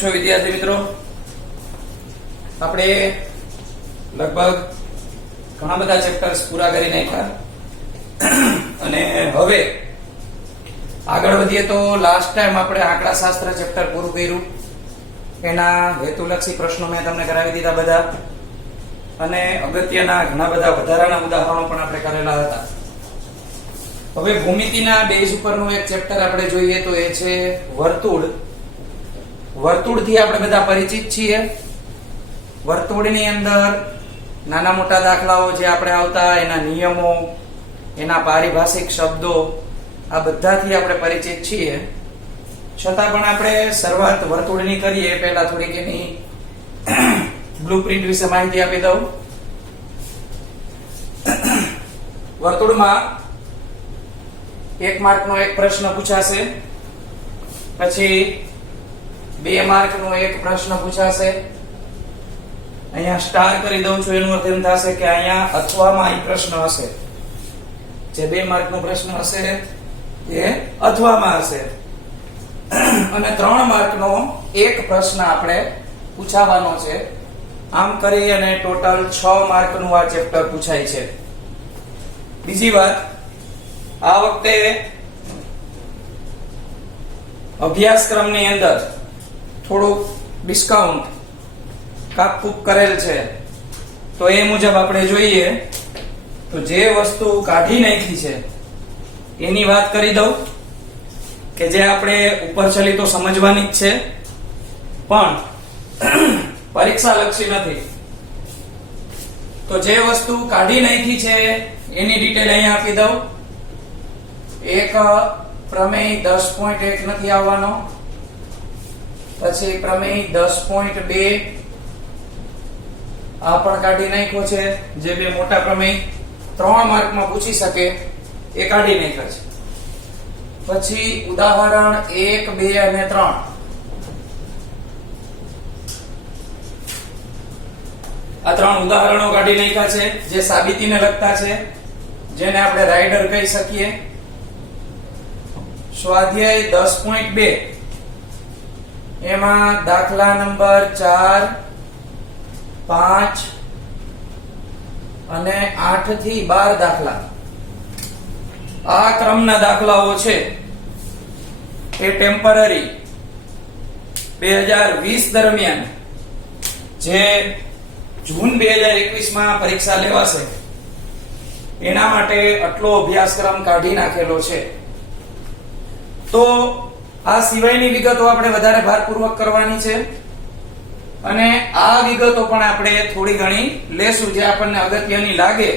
છો વિદ્યાર્થી મિત્રો? આપણે લગભગ ઘણા બધા ચેપ્ટર્સ પૂરા કરી નાખ્યા અને હવે આગળ વધીએ તો લાસ્ટ ટાઈમ આપણે આંકડાશાસ્ત્ર ચેપ્ટર પૂરું કર્યું. એના હેતુલક્ષી પ્રશ્નો મેં તમને કરાવી દીધા બધા અને અગત્યના ઘણા બધા વધારાના ઉદાહરણો પણ આપણે કરેલા હતા. હવે ભૂમિતિના બેઝ ઉપરનું એક ચેપ્ટર આપણે જોઈએ તો એ છે વર્તુળ. વર્તુળથી આપણે બધા પરિચિત છીએ. વર્તુળની અંદર નાના મોટા દાખલાઓ જે આપણે આવતા, એના નિયમો, એના પારિભાષિક શબ્દો, આ બધાથી આપણે પરિચિત છીએ. છતાં પણ આપણે શરૂઆત વર્તુળની કરીએ પહેલા થોડીક એની બ્લુપ્રિન્ટ વિશે માહિતી આપી દઉં. વર્તુળમાં 1 માર્કનો એક પ્રશ્ન પૂછાશે, પછી 2 માર્કનો એક પ્રશ્ન પૂછાશે. અહીંયા સ્ટાર કરી દઉં છું, એનો અર્થ એમ થશે કે અહીંયા અથવામાં એ પ્રશ્ન હશે. જે 2 માર્કનો પ્રશ્ન હશે એ અથવામાં હશે અને 3 માર્કનો એક પ્રશ્ન આપણે પૂછાવાનો છે. આમ કરી અને ટોટલ 6 માર્કનું આ ચેપ્ટર પૂછાય છે. બીજી વાત, આ વખતે અભ્યાસક્રમની અંદર થોડુંક ડિસ્કાઉન્ટ કાપકૂપ કરેલ છે. તો એ મુજબ આપણે જોઈએ તો જે વસ્તુ કાઢી નાખી છે એની વાત કરી દઉં કે જે આપણે ઉપર છલી તો સમજવાની જ છે પણ પરીક્ષા લક્ષી નથી. તો જે વસ્તુ કાઢી નાખી છે એની ડિટેલ અહીંયા આપી દઉં. એક પ્રમેય 10.1 નથી આવવાનો, પછી પ્રમેય 10.2 આ પણ કાઢી નાખ્યો છે. જે 2 મોટા પ્રમેય 3 માર્કમાં પૂછી શકે એ કાઢી નાખ્યા છે. પછી ઉદાહરણ 1, 2 અને 3 આ 3 ઉદાહરણો કાઢી નાખ્યા છે જે સાબિતીને લગતા છે, જેને આપણે રાઇડર કહી શકીએ. સ્વાધ્યાય 10.2 એમાં દાખલા નંબર 4, 5 અને 8 થી 12 દાખલા, આ ક્રમના દાખલાઓ છે એ ટેમ્પરરી 2020 દરમિયાન જે જૂન 2021 માં પરીક્ષા લેવાશે એના માટે આટલો અભ્યાસક્રમ કાઢી નાખેલો છે. તો આ સિવાયની વિગતો આપણે વધારે ભારપૂર્વક કરવાની છે અને આ વિગતો પણ આપણે થોડી ઘણી લેશું જે આપણને અગત્યની લાગે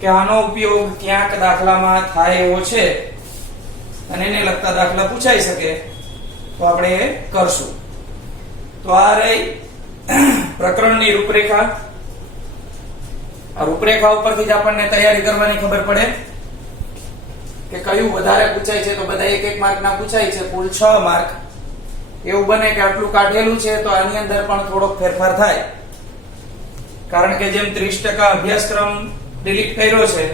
કે આનો ઉપયોગ ક્યાંક દાખલામાં થાય એવો છે અને એને લગતા દાખલા પૂછાઈ શકે તો આપણે એ કરશું. તો આ રહી પ્રકરણની રૂપરેખા. આ રૂપરેખા ઉપરથી જ આપણને તૈયારી કરવાની ખબર પડે કે કયું વધારે પૂછાય છે. તો બધા 1-1 માર્કના પૂછાય છે, કુલ 6 માર્ક. એવું બને કે આટલું કાઢેલું છે તો આની અંદર પણ થોડોક ફેરફાર થાય, કારણ કે જેમ 30% અભ્યાસક્રમ ડિલીટ કર્યો છે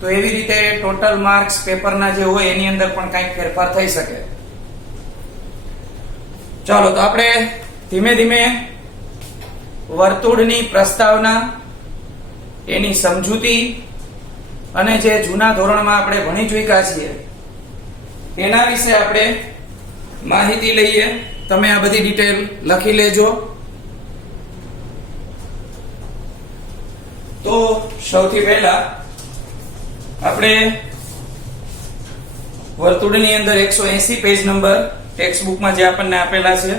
તો એવી રીતે ટોટલ માર્ક્સ પેપરના જે હોય એની અંદર પણ કંઈક ફેરફાર થઈ શકે. ચાલો તો આપણે ધીમે ધીમે વર્તુળની પ્રસ્તાવના, એની સમજૂતી અને જે જૂના ધોરણમાં આપણે ભણી ચૂક્યા છીએ એના વિશે આપણે માહિતી લઈએ. તમે આ બધી ડિટેલ લખી લેજો. તો સૌથી પહેલા આપણે વર્તુળની અંદર 180 પેજ નંબર ટેક્સ્ટ બુકમાં જે આપણને આપેલા છે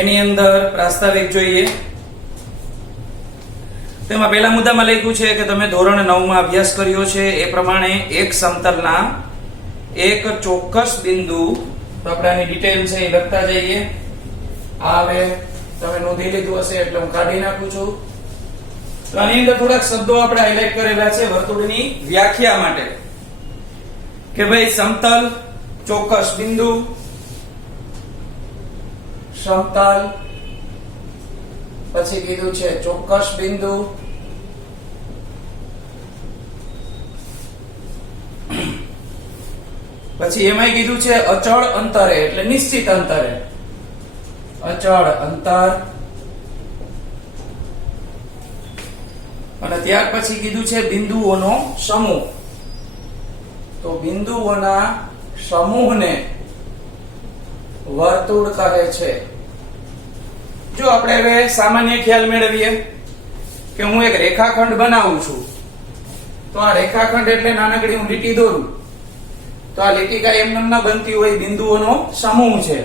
એની અંદર પ્રાસ્તાવિક જોઈએ. તેમાં પહેલા મુદ્દામાં લખ્યું છે કે તમે ધોરણ 9 માં અભ્યાસ કર્યો છે એ પ્રમાણે એક સમતલના એક ચોક્કસ બિંદુ, તો આપણે આની ડિટેલ છે એ લખતા જઈએ. આ હવે તમે નોંધી લીધું હશે એટલે હું કાઢી નાખું છું. તો આની અંદર થોડાક શબ્દો આપણે હાઇલાઇટ કરેલા છે વર્તુળની વ્યાખ્યા માટે કે ભાઈ સમતલ, ચોક્કસ બિંદુ, સમતલ, પછી કીધું છે ચોક્કસ બિંદુ, પછી એમાંય કીધું છે અચળ અંતરે એટલે નિશ્ચિત અંતરે, અચળ અંતર. અને ત્યાર પછી કીધું છે બિંદુઓનો સમૂહ. તો બિંદુઓના સમૂહને વર્તુળ કહે છે. જો આપણે હવે સામાન્ય ખ્યાલ મેળવીએ કે હું એક રેખાખંડ બનાવું છું, તો આ રેખાખંડ એટલે નાનકડી હું લીટી દોરું, તો આ લીટી કાંઈ એમ ન બનતી હોય, બિંદુઓનો સમૂહ છે.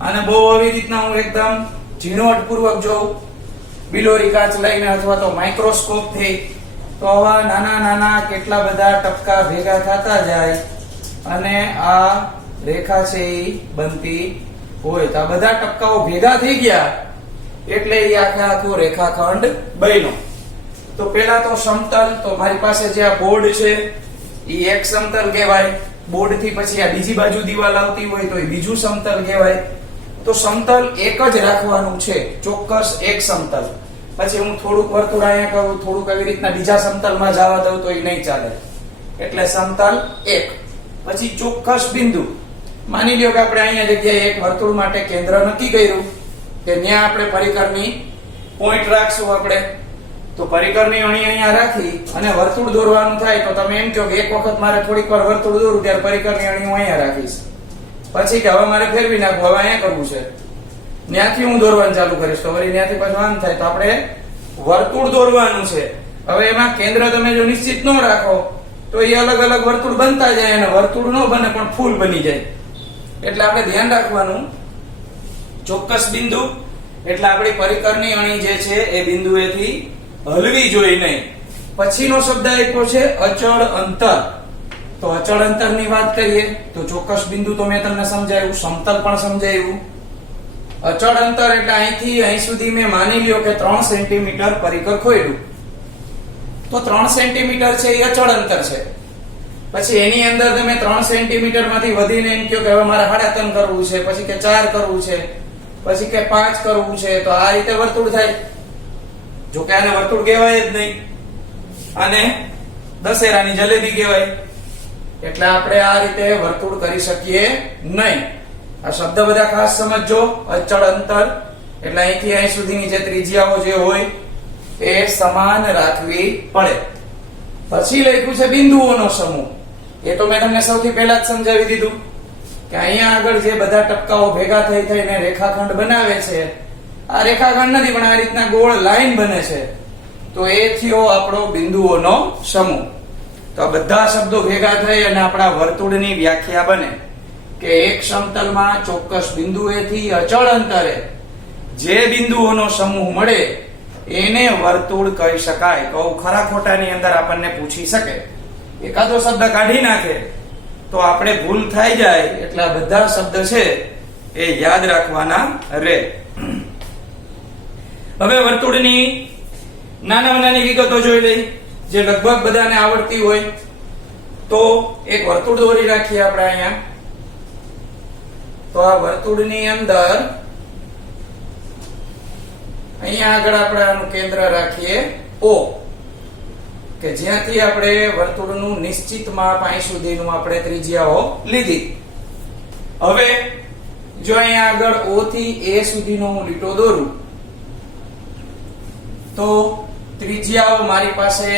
અને બહુ આવી રીતના હું એકદમ ઝીણવટપૂર્વક જોઉં, બિલોરી કાચ લઈને અથવા તો માઇક્રોસ્કોપ થી, તો આવા નાના નાના કેટલા બધા ટપકા ભેગા થતા જાય અને આ રેખા છે એ બનતી હોય. તો આ બધા ટપકાઓ ભેગા થઈ ગયા એટલે એ આખું રેખાખંડ બન્યો. તો પેલા તો સમતલ, તો મારી પાસે જે આ બોર્ડ છે એ એક સમતલ કહેવાય. બોર્ડ થી પછી આ બીજી બાજુ દીવાલ આવતી હોય તો એ બીજું સમતલ કહેવાય. તો સમતલ એક જ રાખવાનું છે, ચોક્કસ એક સમતલ. પછી હું થોડુંક વર્તુળ અહીંયા કરું, થોડુંક આવી રીતના બીજા સમતલમાં જવા દઉં તો એ નહીં ચાલે. એટલે સમતલ એક. પછી ચોક્કસ બિંદુ. માની લ્યો કે આપણે અહીંયા જગ્યાએ એક વર્તુળ માટે કેન્દ્ર નક્કી કર્યું કે ત્યાં આપણે પરિકરની પોઈન્ટ રાખશું આપણે. તો પરિકરની અણી અહીંયા રાખી અને વર્તુળ દોરવાનું થાય તો તમે એમ કહો કે એક વખત મારે થોડીક વાર વર્તુળ દોરું ત્યારે પરિકરની અણી હું અહીંયા રાખીશ. પછી કે હવે મારે ફેરવી નાખવું, હવે અહીંયા કરવું છે, ત્યાંથી હું દોરવાનું ચાલુ કરીશ. તો વળી ત્યાંથી પાછું આમ થાય. તો આપણે વર્તુળ દોરવાનું છે. હવે એમાં કેન્દ્ર તમે જો નિશ્ચિત ન રાખો તો એ અલગ અલગ વર્તુળ બનતા જાય અને વર્તુળ ન બને પણ ફૂલ બની જાય. એટલે આપણે ધ્યાન રાખવાનું ચોક્કસ બિંદુ એટલે આપણી પરિકરની અણી જે છે એ બિંદુએથી હલવી જોઈએ નહીં. પછીનો શબ્દ આપ્યો છે અચળ અંતર. તો અચળ અંતરની વાત કરીએ તો ચોક્કસ બિંદુ તો મેં તમને સમજાવ્યું, સમતલ પણ સમજાવ્યું. અચળ અંતર એટલે અહીંથી અહીં સુધી મેં માની લ્યો કે 3 સેન્ટીમીટર પરિકર ખોયડું, તો 3 સેન્ટીમીટર છે એ અચળ અંતર છે. પછી એની અંદર તમે 3 સેન્ટીમીટર માંથી વધીને એમ કહો કે હવે મારે 3.5 કરવું છે, પછી કે 4 કરવું છે, પછી કે 5 કરવું છે, તો આ રીતે વર્તુળ થાય. જો કે આને વર્તુળ કહેવાય જ નહીં, આને દશેરાની જલેબી કહેવાય. એટલે આપણે આ રીતે વર્તુળ કરી શકીએ નહીં. આ શબ્દ બધા ખાસ સમજજો. અચળ અંતર એટલે અહીંથી અહીં સુધીની જે ત્રિજ્યાઓ જે હોય એ સમાન રાખવી પડે. પછી લખ્યું છે બિંદુઓનો સમૂહ. એ તો મેં તમને સૌથી પહેલા જ સમજાવી દીધું કે અહીંયા આગળ જે બધા ટપકાઓ ભેગા થઈ થઈને રેખાખંડ બનાવે છે, આ રેખાખંડ નથી પણ આ રીતના ગોળ લાઈન બને છે, તો એ થયો આપણો બિંદુઓનો સમૂહ. તો આ બધા શબ્દો ભેગા થઈ અને આપણા વર્તુળની વ્યાખ્યા બને કે એક સમતલમાં ચોક્કસ બિંદુએથી અચળ અંતરે જે બિંદુઓનો સમૂહ મળે એને વર્તુળ કહી શકાય. તો ખરા ખોટાની અંદર આપણને પૂછી શકે, એકાદો શબ્દ કાઢી નાખે તો આપણે ભૂલ થઈ જાય. એટલે આ બધા શબ્દ છે એ યાદ રાખવાના રહે. હવે વર્તુળની નાના નાની વિગતો જોઈ લઈ જે લગભગ બધાને આવડતી હોય. તો એક વર્તુળ દોરી રાખીએ આપણે અહીંયા. તો આ વર્તુળની અંદર અહીંયા આગળ આપણે આનું કેન્દ્ર રાખીએ O, કે જ્યાંથી આપણે વર્તુળનું નિશ્ચિત માપ અહીં સુધીનું આપણે ત્રિજ્યાઓ લીધી. હવે જો અહીંયા આગળ O થી A સુધીનો હું લીટો દોરું તો ત્રિજ્યાઓ મારી પાસે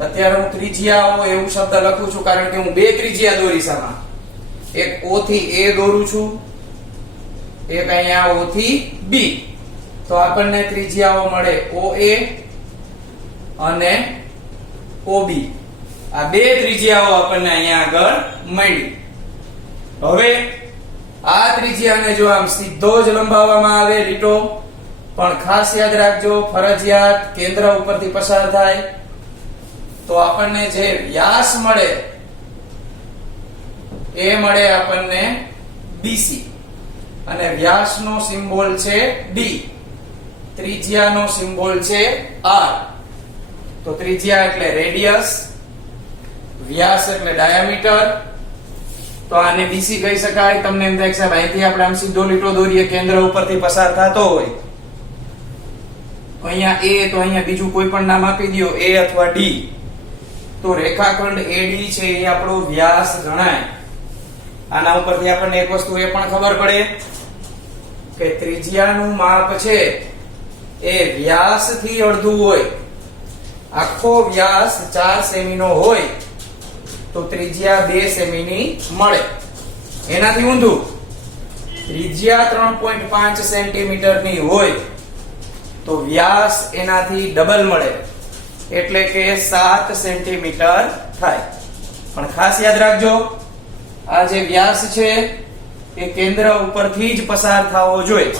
અત્યારે હું ત્રિજ્યાઓ એવું શબ્દ લખું છું કારણ કે હું બે ત્રિજ્યા દોરીશ આમાં. એક O થી A દોરું છું, એક અહીંયા O થી B. તો આપણને ત્રિજ્યાઓ મળે OA અને OB. આ બે ત્રિજ્યાઓ આપણને અહીંયા આગળ મળી. હવે આ ત્રિજ્યાને જો આમ સીધો જ લંબાવવામાં આવે લીટો, પણ ખાસ યાદ રાખજો ફરજિયાત કેન્દ્ર ઉપરથી પસાર થાય, તો આપણને જે વ્યાસ મળે એ મળે આપણને BC. અને વ્યાસનો સિમ્બોલ છે D, ત્રિજ્યાનો સિમ્બોલ છે R. તો ત્રિજ્યા એટલે રેડિયસ, વ્યાસ એટલે ડાયામીટર. તો આને BC કહી શકાય. તમને એમ થાય કે સાહેબ અહીંથી આપણે આમ સીધો લીટો દોરીએ કેન્દ્ર ઉપરથી પસાર થતો હોય, અહીંયા A, તો અહીંયા બીજું કોઈ પણ નામ આપી દો, A અથવા D. તો રેખાખંડ AD છે એ આપણો વ્યાસ ગણાય. આના ઉપરથી આપણને એક વસ્તુ એ પણ ખબર પડે કે ત્રિજ્યાનું માપ છે એ વ્યાસથી અડધું હોય. આખો વ્યાસ 4 સેમી નો હોય તો ત્રિજ્યા 2 સેમી ની મળે. એનાથી ઊંધું ત્રિજ્યા 3.5 સેન્ટીમીટર ની હોય તો વ્યાસ એનાથી ડબલ મળે, એટલે કે 7 સેન્ટીમીટર થાય. પણ ખાસ યાદ રાખજો, આ જે વ્યાસ છે એ કેન્દ્ર ઉપરથી જ પસાર થવો જોઈએ.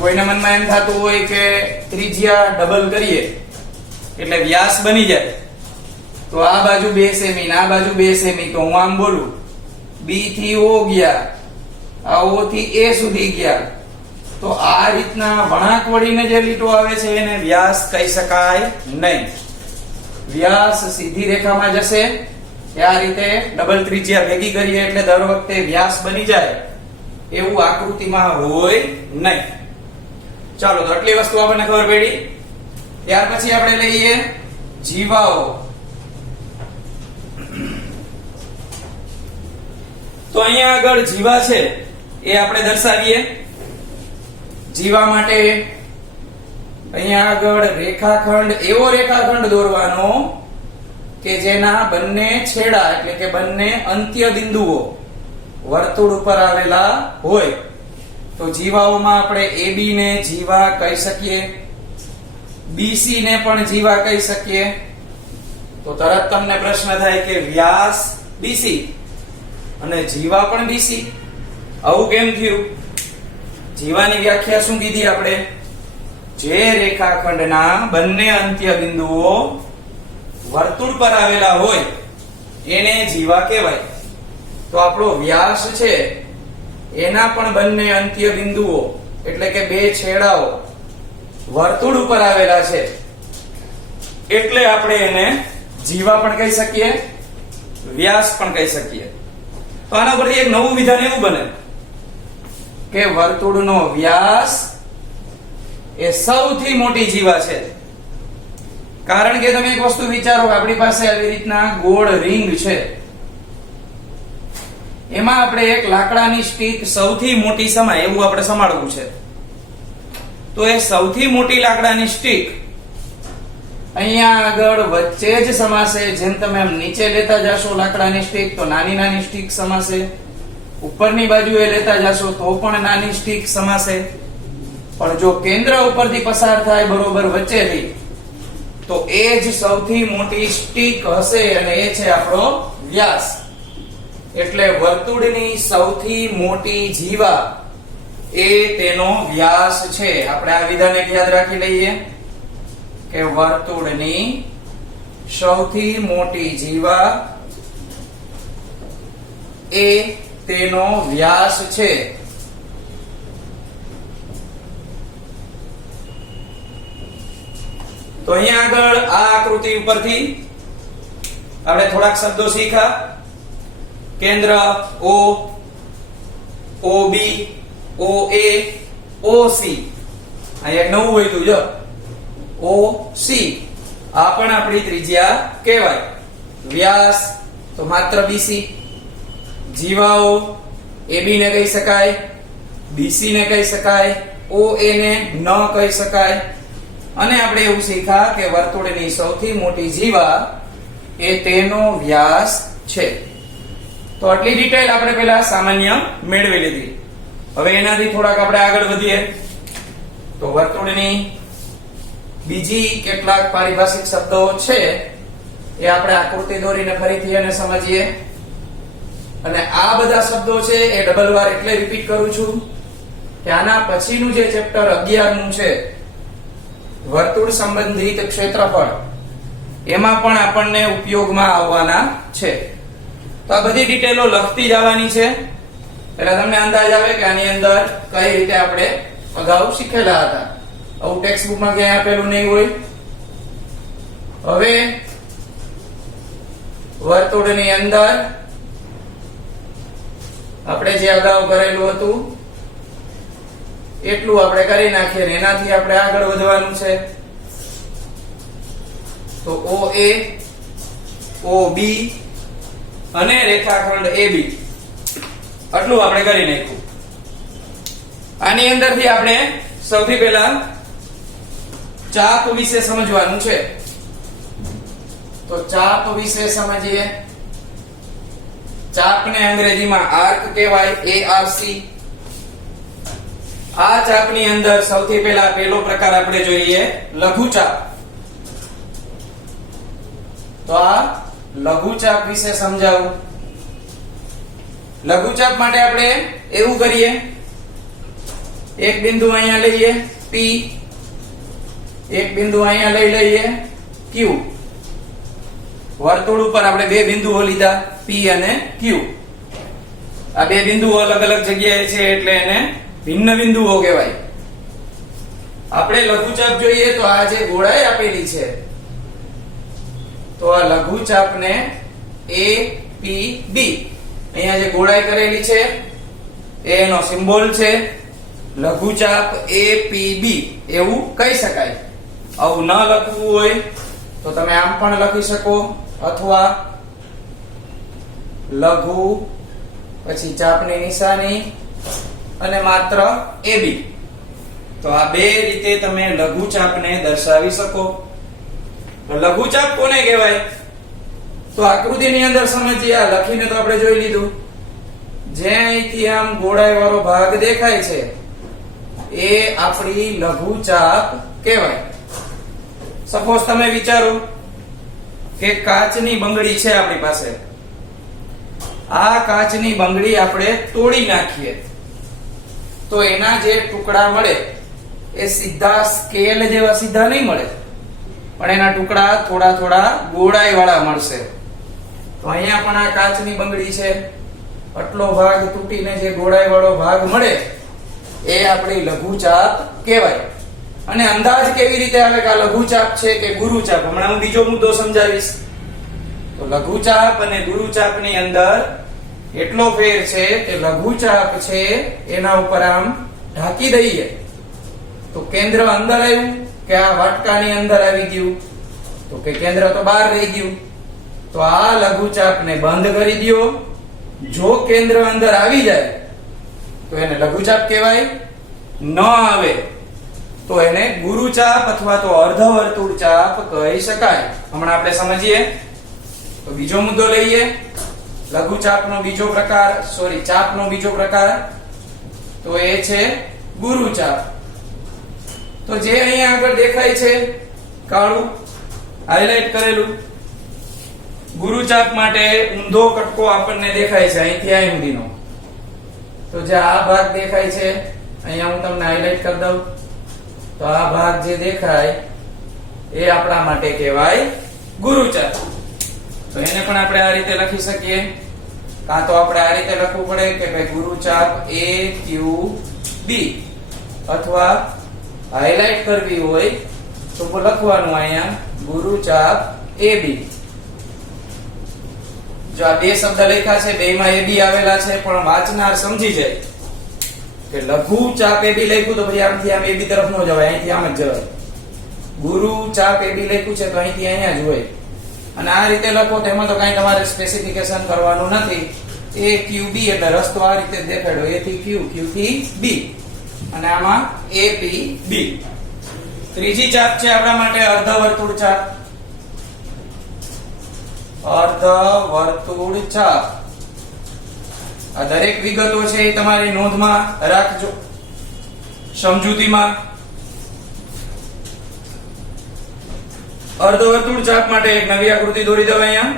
કોઈના મનમાં એમ થતું હોય કે ત્રિજ્યા ડબલ કરીએ એટલે વ્યાસ બની જાય, તો આ બાજુ 2 સેમી ને આ બાજુ 2 સેમી, તો હું આમ બોલું B થી O ગયા, આ O થી A સુધી ગયા, તો આ રીતના વળાંક વળીને જે લીટો આવે છે એને વ્યાસ કહી શકાય નહીં. વ્યાસ સીધી રેખામાં જશે, આ રીતે ડબલ ત્રિજ્યા ભેગી કરીએ એટલે દર વખતે વ્યાસ બની જાય એવું આકૃતિમાં હોય નહીં. ચાલો, તો આટલી વસ્તુ આપણને ખબર પડી. ત્યાર પછી આપણે લઈએ જીવાઓ. તો અહીંયા આગળ જીવા છે એ આપણે દર્શાવીએ. જીવા માટે અહીંયા આગળ રેખાખંડ, એવો રેખાખંડ દોરવાનો કે જેના બંને છેડા એટલે કે બંને અંત્ય બિંદુઓ વર્તુળ ઉપર આવેલા હોય. તો જીવાઓમાં આપણે AB ને જીવા કહી શકીએ, BC ને પણ જીવા કહી શકીએ. તો તરત તમને પ્રશ્ન થાય કે વ્યાસ BC અને જીવા પણ BC, આવું કેમ થયું? જીવાની વ્યાખ્યા શું કીધી આપણે? જે રેખાખંડના બંને અંત્ય બિંદુઓ વર્તુળ પર આવેલા હોય એને જીવા કહેવાય. તો આપણો વ્યાસ છે એના પણ બંને અંત્ય બિંદુઓ એટલે કે બે છેડાઓ વર્તુળ ઉપર આવેલા છે, એટલે આપણે એને જીવા પણ કહી શકીએ, વ્યાસ પણ કહી શકીએ. તો આના પરથી એક નવું વિધાન એવું બને કે વર્તુળનો વ્યાસ એ સૌથી મોટી જીવા છે. કારણ કે તમે એક વસ્તુ વિચારો, આપણી પાસે આવી રીતના ગોળ રિંગ છે, એમાં આપણે એક લાકડાની સ્ટીક સૌથી મોટી સમાય એવું આપણે સમાડવું છે. તો એ સૌથી મોટી લાકડાની સ્ટીક અહીંયા આગળ વચ્ચે જ સમાશે. જેમ તમે આમ નીચે લેતા જશો લાકડાની સ્ટીક તો નાની નાની સ્ટીક સમાશે, ઉપરની બાજુએ લેતા જશો તો પણ નાની સ્ટીક સમાશે. પણ જો કેન્દ્ર ઉપરથી પસાર થાય બરોબર વચ્ચેથી, તો એ જ સૌથી મોટી સ્ટીક હશે અને એ છે આપણો વ્યાસ. એટલે વર્તુળની સૌથી મોટી જીવા એ તેનો વ્યાસ છે. આપણે આ વિધાન એક યાદ રાખી લઈએ કે વર્તુળની સૌથી મોટી જીવા એ તેનો વ્યાસ છે. તો અહીંયા આગળ આ આકૃતિ ઉપરથી આપણે થોડાક શબ્દો શીખ્યા. કેન્દ્ર O, OB, OA, OC. અહીંયા નવું હોય તું જો OC, આ પણ આપણી ત્રિજ્યા કહેવાય. વ્યાસ તો માત્ર BC. જીવાઓ AB ને કહી શકાય, BC ને કહી શકાય, OA ને ન કહી શકાય. અને આપણે એવું શીખ્યા કે વર્તુળની સૌથી મોટી જીવા એ તેનો વ્યાસ છે. તો આટલી ડિટેલ આપણે પહેલા સામાન્ય મેળવી લીધી. હવે એનાથી થોડાક આપણે આગળ વધીએ તો વર્તુળની બીજી કેટલાક પારિભાષિક શબ્દો છે એ આપણે આકૃતિ દોરીને ફરીથી એને સમજીએ. અને આ બધા શબ્દો છે એ ડબલ વાર એટલે રિપીટ કરું છું કે આના પછીનું જે ચેપ્ટર 11 નું છે વર્તુળ સંબંધિત ક્ષેત્રફળ, એમાં પણ આપણને ઉપયોગમાં આવવાના છે. તો આ બધી ડિટેલો લખતી જવાની છે એટલે તમને અંદાજ આવે કે આની અંદર કઈ રીતે આપણે અગાઉ શીખેલા હતા. આવું ટેક્સ્ટ બુકમાં ક્યાંય આપેલું નહીં હોય. હવે વર્તુળની અંદર આપણે જે અગાઉ કરેલું હતું એટલું આપણે કરી નાખીએ ને એનાથી આપણે આગળ વધવાનું છે. તો OA OB અને રેખાખંડ AB. આટલું આપણે કરી નાખ્યું. આની અંદરથી આપણે સૌથી પહેલા ચાપ વિશે સમજવાનું છે. તો ચાપ વિશે સમજીએ. ચાપને અંગ્રેજીમાં આર્ક કહેવાય, ARC. આ ચાપની અંદર સૌથી પહેલા પહેલો પ્રકાર આપણે જોઈએ લઘુચાપ. તો આ લઘુચાપ વિશે સમજાવું. લઘુચાપ માટે આપણે એવું કરીએ, એક બિંદુ અહીંયા લઈએ P, એક બિંદુ અહીંયા લઈ લઈએ Q. વર્તુળ ઉપર આપણે બે બિંદુઓ લીધા P અને Q. આ બે બિંદુઓ અલગ અલગ જગ્યાએ છે એટલે એને ભિન્ન બિંદુઓ કહેવાય. આપણે લઘુચાપ જોઈએ તો આ જે ગોળાઈ આપેલી છે, તો આ લઘુચાપને APB, અહીંયા જે ગોળાઈ કરેલી છે એ એનો સિમ્બોલ છે. લઘુચાપ APB એવું કહી શકાય. આવું ન લખવું હોય તો તમે આમ પણ લખી શકો, અથવા લઘુ પછી ચાપની નિશાની અને માત્ર AB. તો આ બે રીતે તમે લઘુચાપને દર્શાવી શકો. લઘુચાપ કોને કહેવાય? તો આકૃતિની અંદર સમજીએ. આ લખીને તો આપણે જોઈ લીધું. જે અહીંથી આમ ગોળાઈ વાળો ભાગ દેખાય છે એ આપણી લઘુચાપ કહેવાય. સપોઝ તમે વિચારો કે કાચની બંગડી છે આપણી પાસે. આ કાચની બંગડી આપણે તોડી નાખીએ તો એના જે ટુકડા મળે એ સીધા સ્કેલ જેવા સીધા નહીં મળે, પણ એના ટુકડા થોડા થોડા ગોળાઈ વાળા મળશે. તો અહીંયા પણ આ કાચની બંગડી છે, આટલો ભાગ તૂટીને જે ગોળાઈ વાળો ભાગ મળે એ આપણી લઘુચાપ કહેવાય. અને અંદાજ કેવી રીતે આવે કે આ લઘુચાપ છે કે ગુરુચાપ, હમણાં હું બીજો મુદ્દો સમજાવીશ. તો લઘુચાપ અને ગુરુચાપની અંદર એટલો ફેર છે કે લઘુચાપ છે એના ઉપર આમ ઢાંકી દઈએ તો કેન્દ્ર અંદર આવ્યું કે આ વાટકાની અંદર આવી ગયું, તો કે કેન્દ્ર તો બહાર રહી ગયું. તો આ લઘુચાપને બંધ કરી દો. જો કેન્દ્ર અંદર આવી જાય તો એને લઘુચાપ કહેવાય. ન આવે તો એને ગુરુચાપ અથવા તો અર્ધવર્તુળ ચાપ કહી શકાય. હમણાં આપણે સમજીએ. તો બીજો મુદ્દો લઈએ. લઘુચાપનો બીજો પ્રકાર, ચાપનો બીજો પ્રકાર તો એ છે ગુરુચાપ. તો જે અહીંયા આગળ દેખાય છે કાળું હાઇલાઇટ કરેલું, ગુરુચાપ માટે ઊંધો કટકો આપણને દેખાય છે અહીંથી અહીં સુધીનો. તો જે આ ભાગ દેખાય છે અહીંયા હું તમને હાઇલાઇટ કરી દઉં. તો આ ભાગ જે દેખાય એ આપણા માટે કહેવાય ગુરુચાપ. તો એને પણ આપણે આ રીતે લખી શકીએ. કાં તો આપણે આ રીતે લખવું પડે કે ભાઈ ગુરુચાપ AQB, અથવા હાઇલાઇટ કરવી હોય તો લખવાનું અહીંયા ગુરુચાપ AB. જો આ બે શબ્દ લખ્યા છે, બેમાં AB આવેલા છે, પણ વાંચનાર સમજી જાય કે લઘુચાપ AB લખ્યું તો ભાઈ આમથી આમ AB તરફ ન જવાય, અહીંથી આમ જ જવાય. ગુરુચાપ AB લખ્યું છે તો અહીંથી અહીંયા જ હોય. અને આ રીતે લખો તો એમાં તો કઈ તમારે સ્પેસિફિકેશન કરવાનું નથી. AQB એટલે રસ્તો આ રીતે દેખાડ્યો, A થી Q, Q થી B, અને આમાં APB. ત્રીજી ચાપ છે આપણા માટે અર્ધવર્તુળ ચાપ. અર્ધવર્તુળ ચાપ. આ દરેક વિગતો છે એ તમારી નોંધમાં રાખજો, સમજૂતીમાં. અર્ધવર્તુળ ચાપ માટે એક નવી આકૃતિ દોરી દો. અહીંયા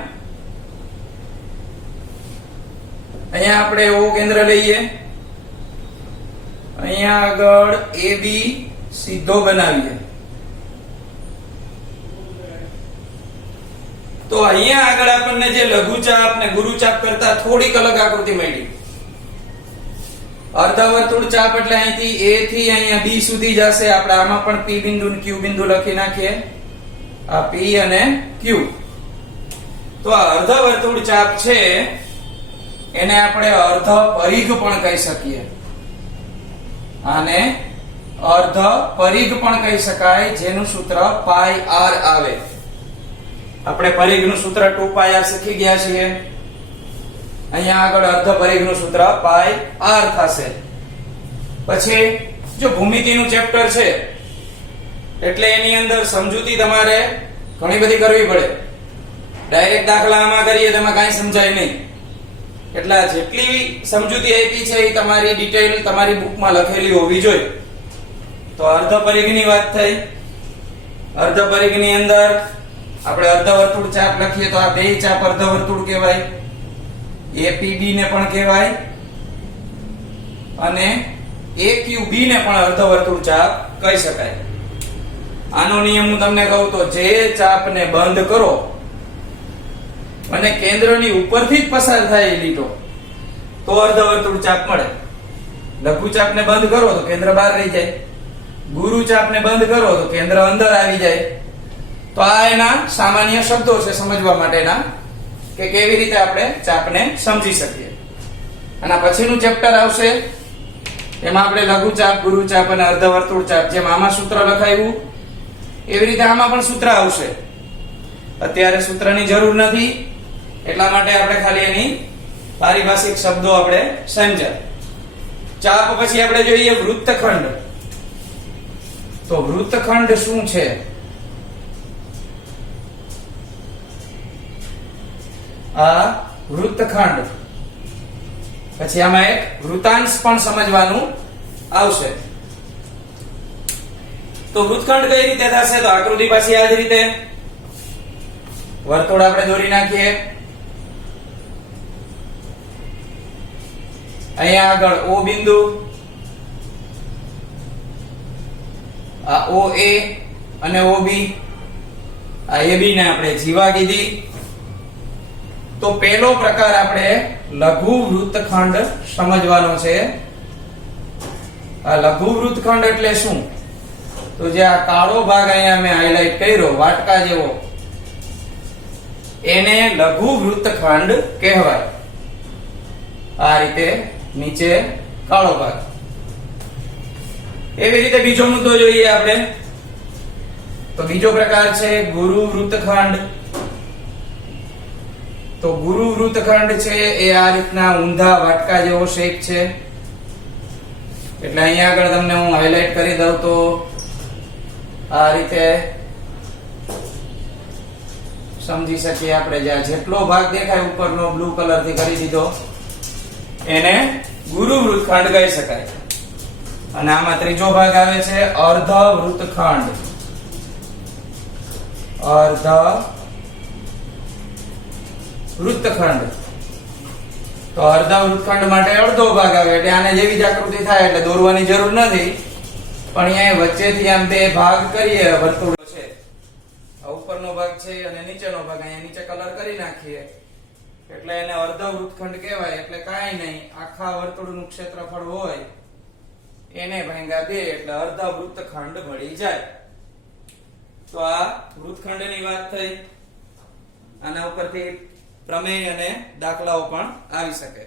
આપણે O કેન્દ્ર લઈએ, અહીંયા આગળ AB સીધો બનાવીએ. તો અહીંયા આગળ આપણને જે લઘુચાપ ને ગુરુચાપ કરતા થોડીક અલગ આકૃતિ મળી. અર્ધવર્તુળ ચાપ એટલે અહીંથી A થી અહીંયા B સુધી જશે. આપણે આમાં પણ P બિંદુ અને Q બિંદુ લખી નાખીએ. આ P અને Q. તો આ અર્ધવર્તુળ ચાપ છે એને આપણે અર્ધ પરિઘ પણ કહી શકીએ. આને અર્ધ પરિઘ પણ કહી શકાય, જેનું સૂત્ર πr આવે. આપણે પરિઘનું સૂત્ર 2πr શીખી ગયા છીએ. અહીંયા આગળ અર્ધ પરિઘનું સૂત્ર πr થશે. પછી જો ભૂમિતિનું ચેપ્ટર છે એટલે એની અંદર સમજૂતી તમારે ઘણી બધી કરવી પડે. ડાયરેક્ટ દાખલા આમાં કરીએ તેમાં કાંઈ સમજાય નહીં. એટલે જેટલી સમજૂતી આપી છે એ તમારી ડિટેલ તમારી બુકમાં લખેલી હોવી જોઈએ. તો અર્ધ પરિઘની વાત થઈ. અર્ધ પરિઘની અંદર આપણે અર્ધવર્તુળ ચાપ લખીએ તો આ બે ચાપ અર્ધવર્તુળ કહેવાય. APB ને પણ કહેવાય અને AQB ને પણ અર્ધવર્તુળ ચાપ કહી શકાય. આનો નિયમ હું તમને કહું તો જે ચાપને બંધ કરો અને કેન્દ્રની ઉપરથી જ પસાર થાય એ લીટો તો અર્ધવર્તુળ ચાપ મળે. લઘુ ચાપને બંધ કરો તો કેન્દ્ર બહાર રહી જાય. ગુરુ ચાપને બંધ કરો તો કેન્દ્ર અંદર આવી જાય. તો આ એના સામાન્ય શબ્દો છે સમજવા માટેના કે કેવી રીતે આપણે ચાપને સમજી શકીએ. અને પછીનું ચેપ્ટર આવશે એમાં આપણે લઘુ ચાપ, ગુરુ ચાપ અને અર્ધવર્તુળ ચાપ જેમ આમાં સૂત્ર લખાયું એવી રીતે આમાં પણ સૂત્ર આવશે. અત્યારે સૂત્રની જરૂર નથી એટલા માટે આપણે ખાલી એની પારિભાષિક શબ્દો આપણે સમજ્યા. ચાપ પછી આપણે જોઈએ વૃત્તખંડ. તો વૃત્તખંડ શું છે? આ વૃત્તખંડ. પછી આમાં એક વૃતાંશ પણ સમજવાનું આવશે. તો વૃત્તખંડ કઈ રીતે થશે? તો આકૃતિ પાછી આ જ રીતે વર્તુળ આપણે દોરી નાખીએ. અહીંયા આગળ O બિંદુ, આ OA અને OB, આ AB ને આપણે જીવા કીધી. તો પહેલો પ્રકાર આપણે લઘુ વૃત્તખંડ સમજવાનો છે. આ લઘુ વૃત્તખંડ એટલે શું? તો જે આ કાળો ભાગ અહીંયા મેં હાઇલાઇટ કર્યો વાટકા જેવો એને લઘુ વૃત્તખંડ કહેવાય. આ રીતે નીચે કાળો ભાગ. એવી રીતે બીજો મુદ્દો જોઈએ આપણે. તો બીજો પ્રકાર છે ગુરુ વૃત્તખંડ. તો ગુરુ વૃત્તખંડ છે એ આ રીતના ઊંધા વાટકા જેવો શેપ છે. એટલે અહીંયા આગળ તમને હું હાઇલાઇટ કરી દઉં તો આ રીતે સમજી શકીએ આપણે. જ્યાં જેટલો ભાગ દેખાય ઉપરનો બ્લુ કલર થી કરી દીધો એને ગુરુ વૃત્તખંડ કહી શકાય. અને આમાં ત્રીજો ભાગ આવે છે અર્ધ વૃત્તખંડ. અર્ધ વૃત્તખંડ. તો અર્ધ વૃત્તખંડ માટે અડધો ભાગ આવે એટલે આને જેવી જ આકૃતિ થાય એટલે દોરવાની જરૂર નથી. પણ અહીંયા વચ્ચેથી આમ બે ભાગ કરીએ વર્તુળ છે. ઉપરનો ભાગ છે અને નીચેનો ભાગ અહીંયા નીચે કલર કરી નાખીએ એટલે એને અર્ધ વૃત્તખંડ કહેવાય. એટલે કાંઈ નહીં, આખા વર્તુળનું ક્ષેત્રફળ હોય એને ભાગ્યા 2 એટલે અર્ધ વૃત્તખંડ મળી જાય. તો આ વૃત્તખંડની વાત થઈ. આના ઉપરથી પ્રમેય અને દાખલાઓ પણ આવી શકે.